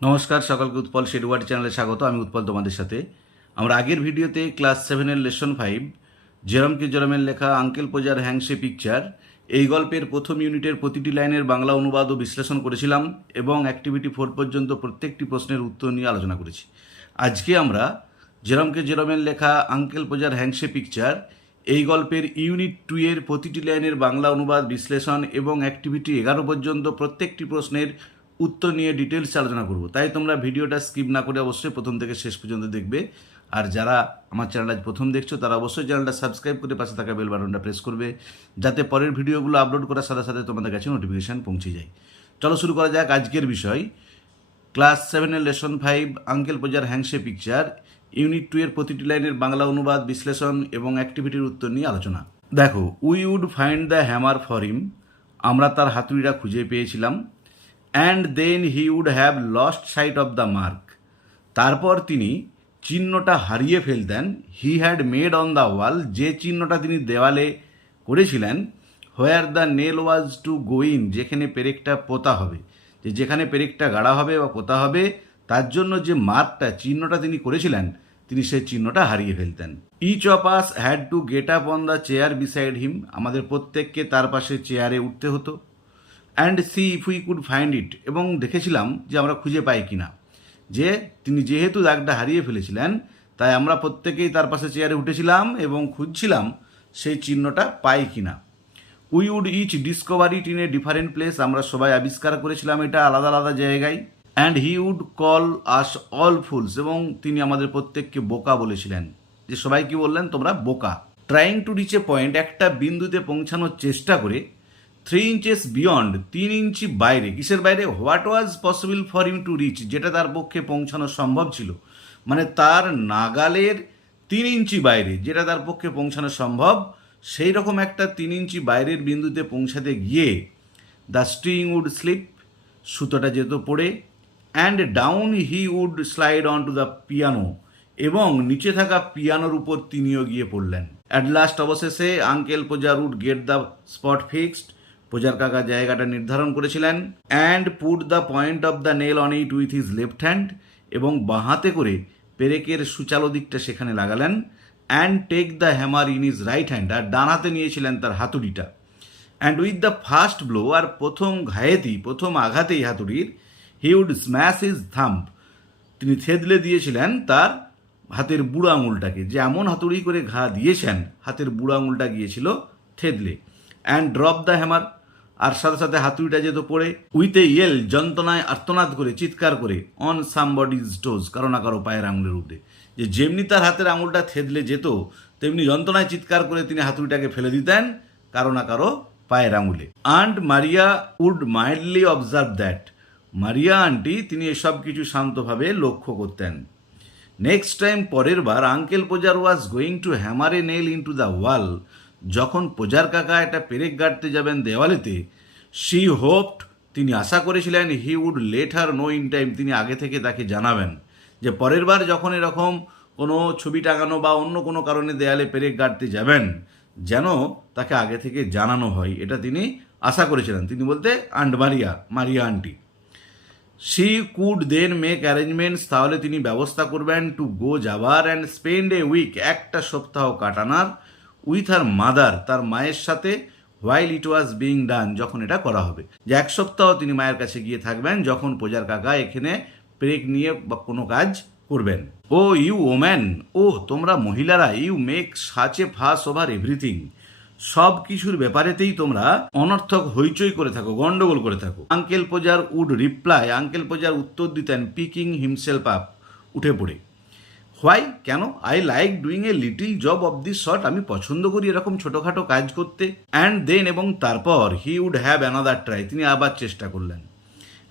নমস্কার সকলকে উৎপল শেডওয়ার্ড চ্যানেলে স্বাগত। আমি উৎপল তোমাদের সাথে। আমরা আগের ভিডিওতে ক্লাস 7-এর লেসন 5 জেরমের লেখা আঙ্কেল পোজার হ্যাংসে পিকচার এই গল্পের প্রথম ইউনিটের প্রতিটি লাইনের বাংলা অনুবাদ ও বিশ্লেষণ করেছিলাম এবং অ্যাক্টিভিটি 4 পর্যন্ত প্রত্যেকটি প্রশ্নের উত্তর নিয়ে আলোচনা করেছি। আজকে আমরা জেরমের লেখা আঙ্কেল পোজার হ্যাংসে পিকচার এই গল্পের ইউনিট 2 এর প্রতিটি লাইনের বাংলা অনুবাদ বিশ্লেষণ এবং অ্যাক্টিভিটি 11 পর্যন্ত প্রত্যেকটি প্রশ্নের উত্তর নিয়ে ডিটেলস আলোচনা করব। তাই তোমরা ভিডিওটা স্কিপ না করে অবশ্যই প্রথম থেকে শেষ পর্যন্ত দেখবে। আর যারা আমার চ্যানেলটা প্রথম দেখছো তারা অবশ্যই চ্যানেলটা সাবস্ক্রাইব করে পাশে থাকা বেল বাটনটা প্রেস করবে, যাতে পরের ভিডিওগুলো আপলোড করার সাথে সাথে তোমাদের কাছে নোটিফিকেশান পৌঁছে যায়। চলো শুরু করা যাক আজকের বিষয়, ক্লাস 7-এর lesson 5 uncle Podger hangs a picture unit 2 এর প্রতিটি লাইনের বাংলা অনুবাদ বিশ্লেষণ এবং অ্যাক্টিভিটির উত্তর নিয়ে আলোচনা। দেখো, we would find the hammer for him, আমরা তার হাতুড়িটা খুঁজে পেয়েছিলাম। And then he would have lost sight of the mark, তারপর তিনি চিহ্নটা হারিয়ে ফেলতেন। He had made on the wall, যে চিহ্নটা তিনি দেওয়ালে করেছিলেন। Where the nail was to go in, যেখানে পেরেকটা পোতা হবে, যেখানে পেরেকটা গাড়া হবে বা পোতা হবে, তার জন্য যে মার্কটা চিহ্নটা তিনি করেছিলেন, তিনি সেই চিহ্নটা হারিয়ে ফেলতেন। Each of us had to get up on the chair beside him, আমাদের প্রত্যেককে তার পাশে চেয়ারে উঠতে হতো। And see if we could find it, এবং দেখেছিলাম যে আমরা খুঁজে পাই কিনা, যে তিনি যেহেতু দাগটা হারিয়ে ফেলেছিলেন তাই আমরা প্রত্যেকেই তার পাশে চেয়ারে উঠেছিলাম এবং খুঁজছিলাম সেই চিহ্নটা পাই কিনা। We would each discover it in a different place, আমরা সবাই আবিষ্কার করেছিলাম এটা আলাদা আলাদা জায়গায়। And he would call us all fools, এবং তিনি আমাদের প্রত্যেককে বোকা বলেছিলেন, যে সবাই কি বললেন, তোমরা বোকা। Trying to reach a point, একটা বিন্দুতে পৌঁছানোর চেষ্টা করে। 3 inches বিয়ন্ড, 3 ইঞ্চি বাইরে, কিসের বাইরে? What was possible for him to reach, যেটা তার পক্ষে পৌঁছানো সম্ভব ছিল, মানে তার নাগালের 3 ইঞ্চি বাইরে, যেটা তার পক্ষে পৌঁছানো সম্ভব, সেই রকম একটা 3 ইঞ্চি বাইরের বিন্দুতে পৌঁছাতে গিয়ে দ্য স্ট্রিং উড স্লিপ, সুতোটা যেত পড়ে। And down he would slide on to the piano, এবং নিচে থাকা পিয়ানোর উপর তিনিও গিয়ে পড়লেন। অ্যাট লাস্ট, অবশেষে uncle Podger would get the spot fixed, Podger কাকা জায়গাটা নির্ধারণ করেছিলেন। And put the point of the nail on it with his left hand, এবং বাঁহাতে করে পেরেকের সুচালো দিকটা সেখানে লাগালেন। And take the hammer in his right hand, আর ডান হাতে নিয়েছিলেন তার হাতুড়িটা। And with the first blow, আর প্রথম আঘাতেই হাতুড়ির, he would smash his thumb, তিনি থেদলে দিয়েছিলেন তার হাতের বুড়ো আঙুলটাকে, যে এমন হাতুড়ি করে ঘা দিয়েছেন হাতের বুড়ো আঙুলটা গিয়েছিল থেদলে। অ্যান্ড ড্রপ দ্য হ্যামার, আর সাথে সাথে হাতুড়িটা যেত পড়ে। উইথ এ ইয়েল, যন্ত্রণায় আর্তনাদ করে, চিৎকার করে। অন সামবডিজ টোজ, কারো না কারো পায়ের আঙুলের উপরে, যে যেমনি তার হাতের আঙুলটা থেদলে যেত, তেমনি যন্ত্রণায় চিৎকার করে তিনি হাতুড়িটাকে ফেলে দিতেন কারো না কারো পায়ের আঙুলে। And Maria would mildly observe that, Maria auntie তিনি এসব কিছু শান্তভাবে লক্ষ্য করতেন। নেক্সট টাইম, পরের বার, uncle Podger was going to hammer a nail into the wall, যখন পোজার কাকা একটা পেরেক গাড়তে যাবেন দেওয়ালেতে, শি হোপড, তিনি আশা করেছিলেন, he would let her know in time, তিনি আগে থেকে তাকে জানাবেন, যে পরের বার যখন এরকম কোনো ছবি টাঙানো বা অন্য কোনো কারণে দেয়ালে পেরেক গাড়তে যাবেন, যেন তাকে আগে থেকে জানানো হয়, এটা তিনি আশা করেছিলেন। তিনি বলতে Maria aunty. She could then make arrangements, তাহলে তিনি ব্যবস্থা করবেন, টু গো, যাবার। অ্যান্ড স্পেন্ড এ উইক, একটা সপ্তাহ কাটানার। উইথ হার মাদার, তার মায়ের সাথে। While it was being done, যখন এটা করা হবে, যে এক সপ্তাহ তিনি মায়ের কাছে গিয়ে থাকবেন যখন পোজার কাকা এখানে পেরেক নিয়ে বা কোনো কাজ করবেন। ও ইউ ওম্যান, ও তোমরা মহিলারা, you make such a fuss over everything, সব কিছুর ব্যাপারেতেই তোমরা অনর্থক হইচই করে থাকো, গন্ডগোল করে থাকো। Uncle Podger would reply, uncle Podger উত্তর দিতেন, পিকিং হিমসেলফ আপ, উঠে পড়ে। হোয়াই, কেন? I like doing a little job of this sort, আমি পছন্দ করি এরকম ছোটোখাটো কাজ করতে। অ্যান্ড দেন, এবং তারপর, he would have another try, তিনি আবার চেষ্টা করলেন।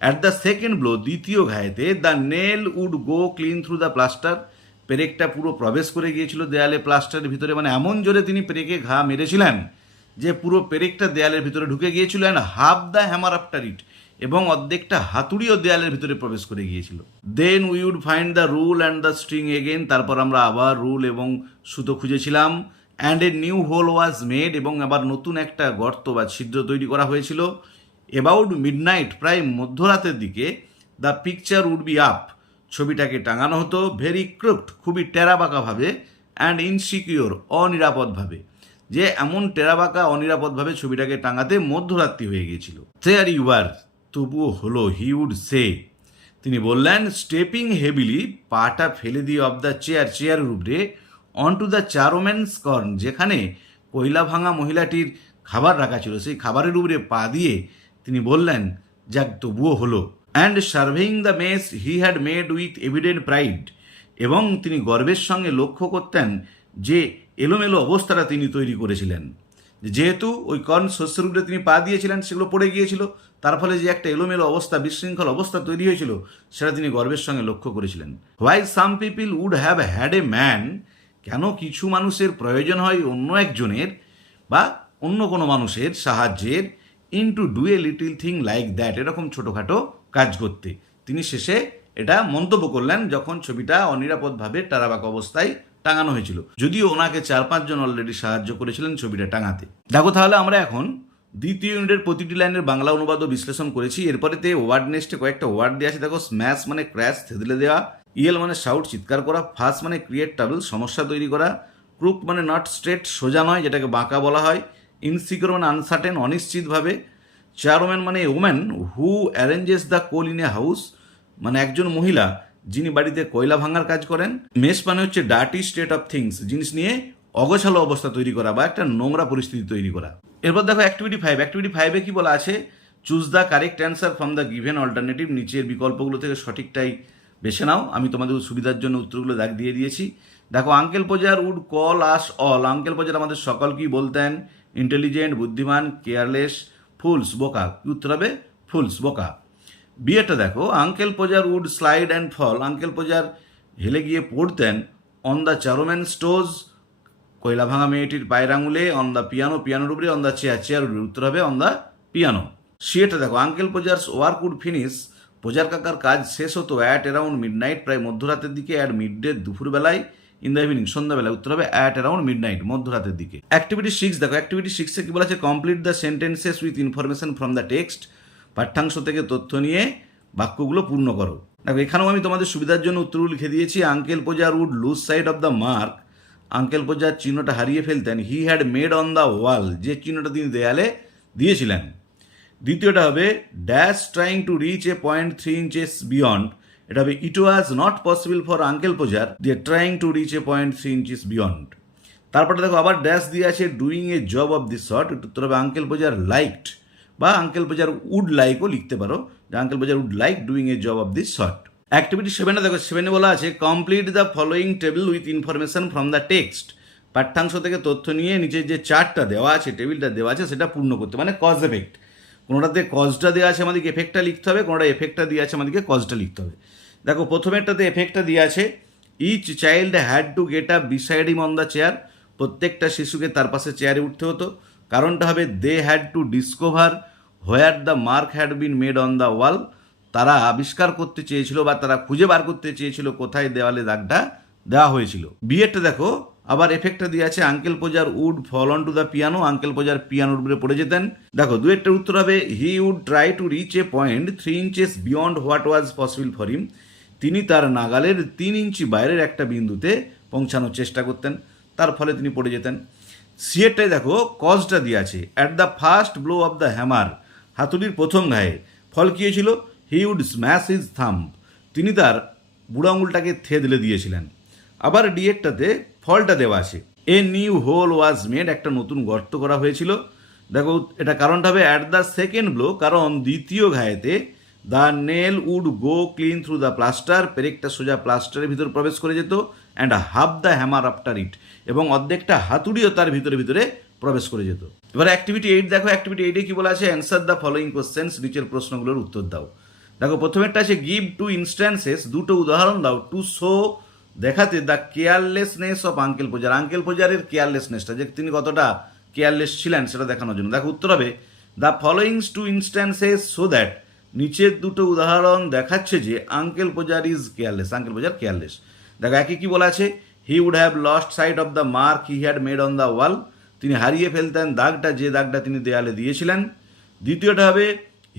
অ্যাট দ্য সেকেন্ড ব্লো, দ্বিতীয় ঘায়েতে, the nail would go clean through the plaster, পেরেকটা পুরো প্রবেশ করে গিয়েছিল দেয়ালে প্লাস্টারের ভিতরে, মানে এমন জোরে তিনি পেরেকে ঘা মেরেছিলেন যে পুরো পেরেকটা দেয়ালের ভিতরে ঢুকে গিয়েছিল। And half the hammer after it, এবং অর্ধেকটা হাতুড়িও দেয়ালের ভিতরে প্রবেশ করে গিয়েছিল। Then we would find the rule and the string again, তারপর আমরা আবার রুল এবং সুতো খুঁজেছিলাম। And a new hole was made, এবং আবার নতুন একটা গর্ত বা ছিদ্র তৈরি করা হয়েছিল। অ্যাবাউট মিডনাইট, প্রায় মধ্যরাতের দিকে, the picture would be up, ছবিটাকে টাঙানো হতো ভেরি ক্রুপ্ট, খুবই টেরাবাঁকাভাবে, অ্যান্ড ইনসিকিওর, অনিরাপদভাবে, যে এমন টেরাবাঁকা অনিরাপদভাবে ছবিটাকে টাঙাতে মধ্যরাত্রি হয়ে গিয়েছিল। দেয়ার ইউ আর, তবুও হলো, হি উড সে, তিনি বললেন, স্টেপিং হেভিলি, পাটা ফেলে দিয়ে অফ দ্য চেয়ারের উপরে, অন টু দ্য চারোম্যানস কর্ন, যেখানে কয়লা ভাঙা মহিলাটির খাবার রাখা ছিল, সেই খাবারের উপরে পা দিয়ে তিনি বললেন, যাক তবুও হলো। And surveying the mess he had made with evident pride, এবং তিনি গর্বের সঙ্গে লক্ষ্য করতেন যে এলোমেলো অবস্থাটা তিনি তৈরি করেছিলেন, যেহেতু ওই কর্ন শস্যের উপরে তিনি পা দিয়েছিলেন, সেগুলো পড়ে গিয়েছিল, তার ফলে যে একটা এলোমেলো অবস্থা, বিশৃঙ্খল অবস্থা তৈরি হয়েছিল, সেটা তিনি গর্বের সঙ্গে লক্ষ্য করেছিলেন। Why some people would have had a man, কেন কিছু মানুষের প্রয়োজন হয় অন্য একজনের বা অন্য কোনো মানুষের সাহায্যের, in to do a little thing like that, এরকম ছোটোখাটো কাজ করতে। তিনি শেষে এটা মন্তব্য করলেন যখন ছবিটা অনিরাপদভাবে টারাবাক অবস্থায় টাঙানো হয়েছিল, যদিও ওনাকে 4-5 জন অলরেডি সাহায্য করেছিলেন ছবিটা টাঙাতে। দেখো তাহলে আমরা এখন দ্বিতীয় ইউনিটের প্রতিটি লাইনের বাংলা অনুবাদ ও বিশ্লেষণ করেছি। এরপরেতে ওয়ার্ড নেক্সটে কয়েকটা ওয়ার্ড দেওয়া আছে। দেখো, স্ম্যাশ মানে ক্র্যাশ, থেতলে দেওয়া, ইয়েল মানে শাউট, চিৎকার করা, ফাস মানে ক্রিয়েট ট্রাবল, সমস্যা তৈরি করা, ক্রুক মানে নট স্ট্রেট, সোজা নয়, যেটাকে বাঁকা বলা হয়, ইনসিকিউর মানে আনসার্টেন, অনিশ্চিতভাবে, চেয়ারম্যান মানে woman who arranges the coal in a house, মানে একজন মহিলা যিনি বাড়িতে কয়লা ভাঙার কাজ করেন, মেস মানে হচ্ছে ডার্টি স্টেট অফ থিংস, জিনিস নিয়ে অগোছালো অবস্থা তৈরি করা বা একটা নোংরা পরিস্থিতি তৈরি করা। এরপর দেখো অ্যাক্টিভিটি 5 কি বলা আছে, choose the correct answer from the given alternative, নিচের বিকল্পগুলো থেকে সঠিকটাই বেছে নাও। আমি তোমাদের সুবিধার জন্য উত্তরগুলো দাগ দিয়ে দিয়েছি। দেখো, uncle Podger would call us all, uncle Podger আমাদের সকলকেই বলতেন ইন্টেলিজেন্ট, বুদ্ধিমান, কেয়ারলেস, ফুলস, বোকা, কি উত্তর হবে ফুলস, বোকা। বিয়েটা দেখো, uncle Podger would slide and fall, uncle Podger হেলে গিয়ে পড়তেন অন দ্য চারোম্যান স্টোজ, কয়লা ভাঙা মেয়েটির পায়ের আঙুলে, অন দ্য পিয়ানো, পিয়ানোর উপরে, অন দ্য চেয়ার উপরে, উত্তর হবে অন দ্য পিয়ানো। সিয়েটা দেখো, uncle Podger's work would finish, Podger কাকার কাজ শেষ হতো অ্যাট অ্যারাউন্ড মিডনাইট, প্রায় মধ্যরাতের দিকে, অ্যাট মিড ডে, দুপুরবেলায়, ইন দ্য ইভিনিং, সন্ধ্যাবেলায়, উত্তর হবে অ্যাট অ্যারাউন্ড মিডনাইট, মধ্যরাতের দিকে। অ্যাক্টিভিটি 6 দেখো, অ্যাক্টিভিটি 6-এ কি বলা আছে, complete the sentences with information from the text, পাঠ্যাংশ থেকে তথ্য নিয়ে বাক্যগুলো পূর্ণ করো। দেখো, এখানেও আমি তোমাদের সুবিধার জন্য উত্তরগুলো লিখে দিয়েছি। Uncle Podger would lose sight of the mark, uncle Podger চিহ্নটা হারিয়ে ফেলতেন, he had made on the wall, যে চিহ্নটা তিনি দেয়ালে দিয়েছিলেন। দ্বিতীয়টা হবে dash trying to reach a point 3 inches beyond, এটা হবে it was not possible for uncle Podger দিয়ে trying to reach a point 3 inches beyond. তারপরে দেখো আবার ড্যাশ দিয়ে আছে doing a job of this short, উত্তর হবে আঙ্কেল পোজার লাইকড, বা আঙ্কেল পোজার উড লাইকও লিখতে পারো, যে uncle Podger would like doing a job of this sort. Activity 7-এ দেখো, 7-এ বলা আছে complete the following table with information from the text, পাঠ্যাংশ থেকে তথ্য নিয়ে নিচে যে চার্টটা দেওয়া আছে, টেবিলটা দেওয়া আছে, সেটা পূর্ণ করতে, মানে কজ এফেক্ট। কোনোটাতে কজটা দেওয়া আছে, আমাদেরকে এফেক্টটা লিখতে হবে, কোনোটা এফেক্টটা দিয়ে আছে, আমাদেরকে কজটা লিখতে হবে। দেখো, প্রথমেরটাতে এফেক্টটা দিয়ে আছে, each child had to get up beside him on the chair, প্রত্যেকটা শিশুকে তার পাশে চেয়ারে উঠতে হতো। কারণটা হবে they had to discover where the mark had been made on the wall, তারা আবিষ্কার করতে চেয়েছিল বা তারা খুঁজে বার করতে চেয়েছিল কোথায় দেওয়ালে দাগটা দেওয়া হয়েছিল। বিয়েরটা দেখো, আবার এফেক্টটা দিয়ে আছে uncle Podger would fall on to the piano, uncle Podger পিয়ানোর উপরে পড়ে যেতেন। দেখো, দুয়েরটার উত্তর হবে he would try to reach a point 3 inches beyond what was possible for him, তিনি তার নাগালের 3 ইঞ্চি বাইরের একটা বিন্দুতে পৌঁছানোর চেষ্টা করতেন, তার ফলে তিনি পড়ে যেতেন। সিয়েরটায় দেখো কজটা দিয়ে আছে at the first blow of the hammer, হাতুড়ির প্রথম ঘায়ে, ফল কী হয়েছিল, he would smash his thumb, তিনি তার বুড়ো আঙুলটাকে থেদলে দিয়েছিলেন। আবার ডিএকটাতে ফলটা দেওয়া আছে a new hole was made, একটা নতুন গর্ত করা হয়েছিল। দেখো, এটা কারণটা হবে অ্যাট দ্য সেকেন্ড ব্লো, কারণ দ্বিতীয় ঘায়েতে the nail would go clean through the plaster, পেরেকটা সোজা প্লাস্টারের ভিতর প্রবেশ করে যেত, and half the hammer after it, এবং অর্ধেকটা হাতুড়িও তার ভিতরে প্রবেশ করে যেত। এবার অ্যাক্টিভিটি 8 দেখো, অ্যাক্টিভিটি 8-এ কি বলা আছে, অ্যান্সার দ্য ফলোয়িং কোশ্চেন্স, নিচের প্রশ্নগুলোর উত্তর দাও। দেখো, প্রথমেরটা আছে গিভ টু ইনস্ট্যান্সেস, দুটো উদাহরণ দাও, টু শো, দেখাতে the carelessness of uncle Podger, uncle পোজারের কেয়ারলেসনেসটা, যে তিনি কতটা কেয়ারলেস ছিলেন সেটা দেখানোর জন্য। দেখো, উত্তর হবে the followings two instances so that, নিচের দুটো উদাহরণ দেখাচ্ছে যে uncle Podger is careless, uncle Podger careless. দেখো, একে কি বলা আছে, he would have lost sight of the mark he had made on the wall, তিনি হারিয়ে ফেলতেন দাগটা, যে দাগটা তিনি দেয়ালে দিয়েছিলেন। দ্বিতীয়টা হবে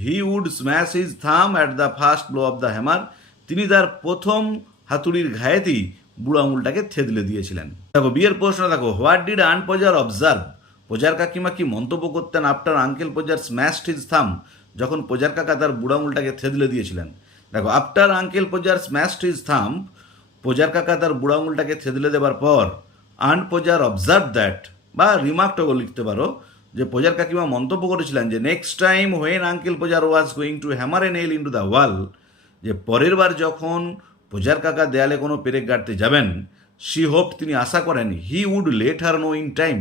he would smash his thumb at the first blow of the hammer, তিনি তার প্রথম হাতুড়ির ঘায়েতেই বুড়ো আঙুলটাকে থেদলে দিয়েছিলেন। দেখো বিয়ের প্রশ্ন, দেখো what did aunt Podger observe, Podger কাকিমা কি মন্তব্য করতেন after uncle Podger smashed his thumb, যখন পোজার কাকা তার বুড়ো আঙুলটাকে থেদলে দিয়েছিলেন। দেখো after uncle Podger smashed his থাম, পোজার কাকা তার বুড়ো আঙুলটাকে থেদলে দেওয়ার পর, আন্ট পোজার অবজার্ভ দ্যাট, বা রিমার্কটাও লিখতে পারো যে পোজার কাকিমা মন্তব্য করেছিলেন যে next time when uncle Podger was going to hammer a nail into the wall, যে পরের বার যখন পোজার কাকা দেয়ালে কোনো পেরেক গাড়তে যাবেন, শি হোপ, তিনি আশা করেন, he would let her know in time,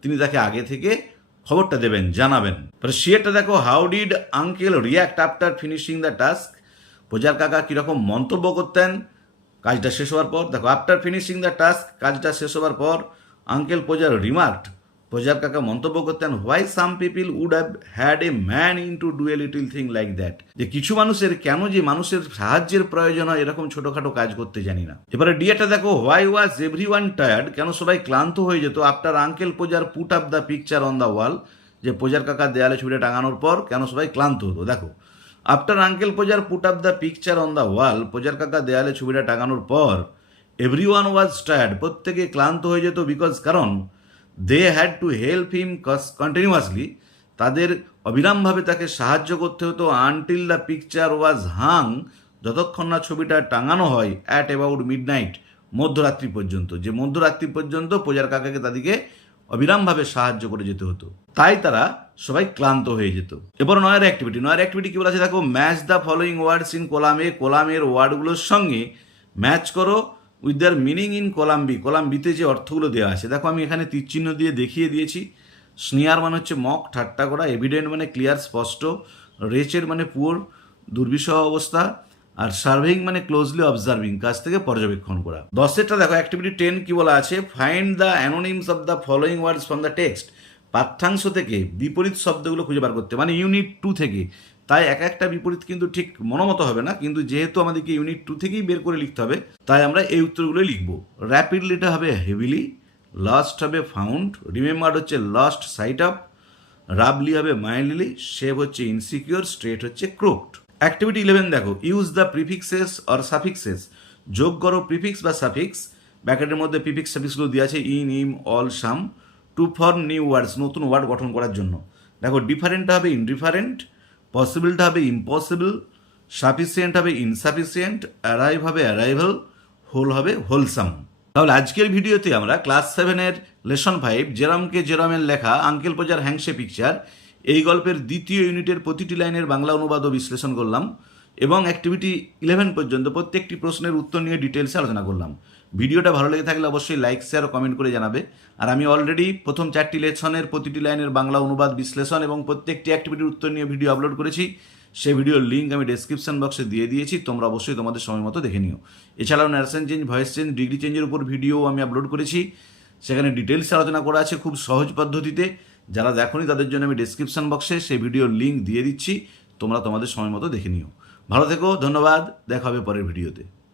তিনি তাকে আগে থেকে খবরটা দেবেন, জানাবেন। সিয়েরটা দেখো, how did uncle react after finishing the task, Podger কাকা কীরকম মন্তব্য করতেন কাজটা শেষ হওয়ার পর। দেখো আফটার ফিনিশিং দ্য টাস্ক, কাজটা শেষ হওয়ার পর আঙ্কেল পোজার রিমার্কড, পোজার কাকা মন্তব্য করতেন, why some people would have had a man in to do a little thing like that, যে কিছু মানুষের কেন যে মানুষের সাহায্যের প্রয়োজন হয় এরকম ছোটোখাটো কাজ করতে জানি না। এবারে ডিএটা দেখো, why was everyone tired, কেন সবাই ক্লান্ত হয়ে যেত after uncle Podger put up the picture on the wall, যে পোজার কাকা দেয়ালে ছবিটা টাঙানোর পর কেন সবাই ক্লান্ত হতো। দেখো after uncle Podger put up the picture on the wall, Podger কাকা দেয়ালে ছবিটা টাঙানোর পর, এভরি ওয়ান ওয়াজ টায়ার্ড, প্রত্যেকে ক্লান্ত হয়ে যেত, বিকজ কারণ, they had to help him continuously, তাদের অবিরামভাবে তাকে সাহায্য করতে হতো, until the picture was Hang, যতক্ষণ না ছবিটা টাঙানো হয়, অ্যাট অ্যাবাউট মিড নাইট, মধ্যরাত্রি পর্যন্ত, যে মধ্যরাত্রি পর্যন্ত পোজার কাকাকে তাদেরকে অবিরামভাবে সাহায্য করে যেতে হতো, তাই তারা সবাই ক্লান্ত হয়ে যেত। এবার নয়ের অ্যাক্টিভিটি কি বলা আছে দেখো, match the following words in column A, কলামের ওয়ার্ডগুলোর সঙ্গে ম্যাচ করো with their meaning in column B, column বিতে যে অর্থগুলো দেওয়া আছে। দেখো আমি এখানে তীরচিহ্ন দিয়ে দেখিয়ে দিয়েছি। স্নিয়ার মানে হচ্ছে মক, ঠাট্টা করা, এভিডেন্ট মানে ক্লিয়ার, স্পষ্ট, রেচের মানে পুয়ার, দুর্বিষহ অবস্থা, আর সার্ভিং মানে ক্লোজলি অবজার্ভিং, কাছ থেকে পর্যবেক্ষণ করা। 10 দেখো অ্যাক্টিভিটি 10 কি বলা আছে, find the antonyms of the following words from the text, পাঠ্যাংশ থেকে বিপরীত শব্দগুলো খুঁজে বার করতে, মানে ইউনিট 2 থেকে। তাই এক একটা বিপরীত কিন্তু ঠিক মনোমতো হবে না, কিন্তু যেহেতু আমাদেরকে ইউনিট 2 থেকেই বের করে লিখতে হবে, তাই আমরা এই উত্তরগুলোই লিখব। র্যাপিডলিটা হবে হেভিলি, লস্ট হবে ফাউন্ড, রিমেম্বার্ড হচ্ছে লস্ট সাইট অফ, রাবলি হবে মাইল্ডলি, সেভ হচ্ছে ইনসিকিউর, স্ট্রেট হচ্ছে ক্রুকড। অ্যাক্টিভিটি 11 দেখো, use the prefixes or suffixes, যোগ করো প্রিফিক্স বা সাফিক্স, ব্র্যাকেটের মধ্যে প্রিফিক্স সাফিক্সগুলো দিয়ে আছে, ইন, ইম, all, some, to form new words, নতুন ওয়ার্ড গঠন করার জন্য। দেখো ডিফারেন্টটা হবে ইনডিফারেন্ট, পসিবলটা হবে ইম্পসিবল, সাফিসিয়েন্ট হবে ইনসাফিসিয়েন্ট, অ্যারাইভ হবে অ্যারাইভাল, হোল হবে হোলসাম। তাহলে আজকের ভিডিওতে আমরা ক্লাস 7-এর লেসন 5 জেরমকে জেরমের লেখা আঙ্কেল পোজার হ্যাংসে পিকচার, এই গল্পের দ্বিতীয় ইউনিটের প্রতিটি লাইনের বাংলা অনুবাদ ও বিশ্লেষণ করলাম, এবং অ্যাক্টিভিটি 11 পর্যন্ত প্রত্যেকটি প্রশ্নের উত্তর নিয়ে ডিটেলসে আলোচনা করলাম। ভিডিওটা ভালো লেগে থাকলে অবশ্যই লাইক, শেয়ার ও কমেন্ট করে জানাবে। আর আমি অলরেডি প্রথম 4টি লেসনের প্রতিটি লাইনের বাংলা অনুবাদ, বিশ্লেষণ এবং প্রত্যেকটি অ্যাক্টিভিটির উত্তর নিয়ে ভিডিও আপলোড করেছি। সেই ভিডিওর লিঙ্ক আমি ডেসক্রিপশন বক্সে দিয়ে দিয়েছি, তোমরা অবশ্যই তোমাদের সময় মতো দেখে নিও। এছাড়াও narration change, voice change, degree চেঞ্জের উপর ভিডিও আমি আপলোড করেছি, সেখানে ডিটেলসে আলোচনা করা আছে খুব সহজ পদ্ধতিতে। যারা দেখোনি তাদের জন্য আমি ডেসক্রিপশন বক্সে সেই ভিডিওর লিঙ্ক দিয়ে দিচ্ছি, তোমরা তোমাদের সময় মতো দেখে নিও। ভালো থেকো, ধন্যবাদ, দেখা হবে পরের ভিডিওতে।